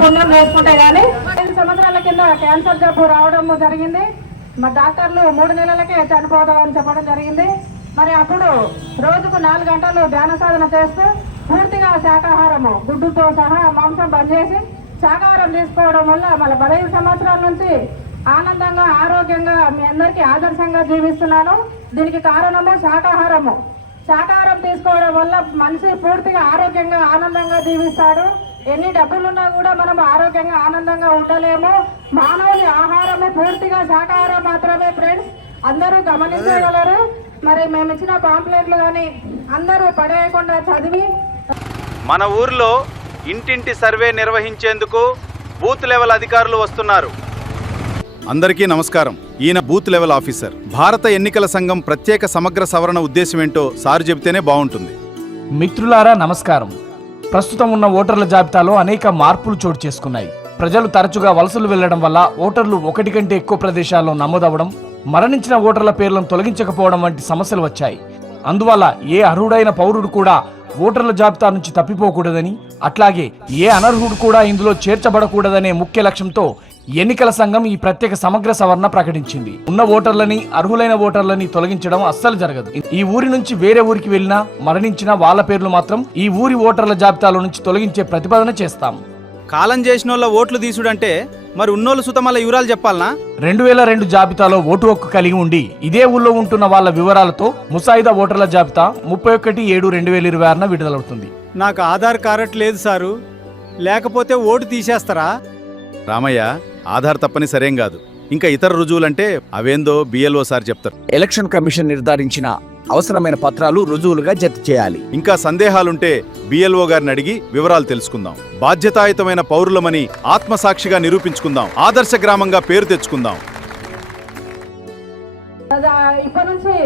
పుణ్యం చేసుకుంటే కానీ 5 సంవత్సరాల కింద క్యాన్సర్ జబ్బు రావడం జరిగింది. మా డాక్టర్లు 3 నెలలకే చనిపోతామని చెప్పడం జరిగింది. మరి అప్పుడు రోజుకు 4 గంటలు ధ్యాన సాధన చేస్తూ పూర్తిగా శాకాహారము గుడ్డుతో సహా మాంసం బంద్ చేసి శాకాహారం తీసుకోవడం వల్ల మన 15 సంవత్సరాల నుంచి ఆనందంగా ఆరోగ్యంగా మీ అందరికీ ఆదర్శంగా జీవిస్తున్నాను. దీనికి కారణము శాకాహారము. శాకాహారం తీసుకోవడం వల్ల మనిషి పూర్తిగా ఆరోగ్యంగా ఆనందంగా జీవిస్తాడు. ఎన్ని డబ్బులున్నా కూడా మనం ఆరోగ్యంగా ఆనందంగా ఉండలేము. మానవుని ఆహారము పూర్తిగా శాకాహారం మాత్రమే ఫ్రెండ్స్, అందరూ గమనించగలరు. మరి మేము ఇచ్చిన పాంప్లెట్లు కానీ అందరూ పడేయకుండా చదివి మన ఊర్లో ఇంటింటి సర్వే నిర్వహించేందుకు బూత్ లెవెల్ అధికారులు వస్తున్నారు. అందరికీ నమస్కారం. ఈయన బూత్ లెవెల్ ఆఫీసర్. భారత ఎన్నికల సంఘం ప్రత్యేక సమగ్ర సవరణ ఉద్దేశమేంటో సారు చెబితేనే బాగుంటుంది. మిత్రులారా నమస్కారం. ప్రస్తుతం ఉన్న ఓటర్ల జాబితాలో అనేక మార్పులు చోటు చేసుకున్నాయి. ప్రజలు తరచుగా వలసలు వెళ్లడం వల్ల ఓటర్లు 1 కంటే ఎక్కువ ప్రదేశాల్లో నమోదవడం, మరణించిన ఓటర్ల పేర్లను తొలగించకపోవడం వంటి సమస్యలు వచ్చాయి. అందువల్ల ఏ అర్హుడైన పౌరుడు కూడా ఓటర్ల జాబితా నుంచి తప్పిపోకూడదని, అట్లాగే ఏ అనర్హుడు కూడా ఇందులో చేర్చబడకూడదనే ముఖ్య లక్ష్యంతో ఎన్నికల సంఘం ఈ ప్రత్యేక సమగ్ర సవరణ ప్రకటించింది. ఉన్న ఓటర్లని, అర్హులైన ఓటర్లని తొలగించడం అస్సలు జరగదు. ఈ ఊరి నుంచి వేరే ఊరికి వెళ్లినా మరణించిన వాళ్ళ పేర్లు మాత్రం ఈ ఊరి ఓటర్ల జాబితాలో నుంచి తొలగించే ప్రతిపాదన చేస్తాం. కాలం చేసినోళ్ళ ఓట్లు తీసుడంటే మరి ఉన్నోళ్ళు సుతమల్ల వివరాలు చెప్పాలనా? 2002 జాబితాలో ఓటు హక్కు కలిగి ఉండి ఇదే ఊళ్ళో ఉంటున్న వాళ్ళ వివరాలతో ముసాయిదా ఓటర్ల జాబితా 31/7/2026 విడుదలవుతుంది. నాకు ఆధార్ కార్డు లేదు సారు, లేకపోతే ఓటు తీసేస్తారా? రామయ్య, ఆధార్ తప్పని సరేం కాదు. ఇంకా ఇతర రుజువులంటే అవేందో బిఎల్ఓ సార్ చెప్తారు. ఎలక్షన్ కమిషన్ నిర్ధారించిన అవసరమైన పత్రాలు రుజువులుగా జత చేయాలి. ఇంకా సందేహాలుంటే బిఎల్ఓ గారిని అడిగి వివరాలు తెలుసుకుందాం. బాధ్యతాయుతమైన పౌరులమని ఆత్మసాక్షిగా నిరూపించుకుందాం. ఆదర్శ గ్రామంగా పేరు తెచ్చుకుందాం. ఇప్పటి నుంచి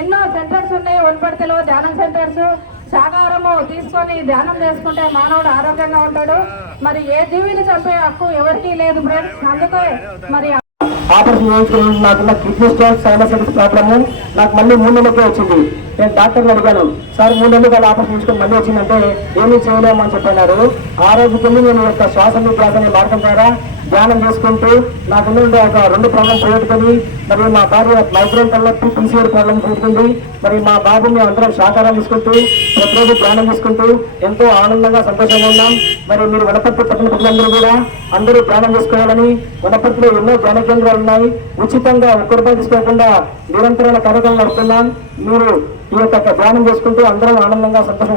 ఎన్నో సెంటర్స్ ఉన్నాయి. వనపర్తిలో ధ్యానం సెంటర్స్. శాకాహారము తీసుకొని ధ్యానం చేసుకుంటే మానవుడు ఆరోగ్యంగా ఉంటాడు. మరి ఏ జీవిని చంపే హక్కు ఎవరికీ లేదు ఫ్రెండ్స్. అందుకే మరి ఆపరేషన్ చేయించుకుని నాకున్న కిడ్నీ స్టోన్స్, సైనసైటిస్ ప్రాబ్లము నాకు మళ్ళీ 3 నెలలకే వచ్చింది. నేను డాక్టర్ని అడిగాను, సార్ 3 నెలలు ఆపరేషన్ చేయించుకొని మళ్ళీ వచ్చిందంటే ఏమీ చేయలేమని చెప్పన్నారు. ఆ రోజుకెళ్ళి నేను యొక్క శ్వాస అనే మార్గం ద్వారా ధ్యానం చేసుకుంటూ నాకున్న ఒక 2 ప్రాబ్లం పోగొట్టుకొని, మరి మా భార్య మైగ్రేన్ తలనొప్పి, పీసీఆర్ ప్రాబ్లం పోతుంది. మరి మా బాబు మేము అందరం శాకాహారం తీసుకుంటూ ప్రతిరోజు ధ్యానం చేసుకుంటూ ఎంతో ఆనందంగా సంతోషంగా ఉన్నాం. మరి మీరు వనపర్తి పట్టణ ప్రజలందరూ కూడా అందరూ ధ్యానం చేసుకోవాలని, వనపర్తిలో ఎన్నో ధ్యాన కేంద్రాలు ఉన్నాయి. ఉచితంగా 1 రూపాయి తీసుకోకుండా నిరంతరాల కార్యక్రమం నడుపుతున్నాం. మీరు ఈ యొక్క ధ్యానం చేసుకుంటూ అందరం ఆనందంగా సంతోషంగా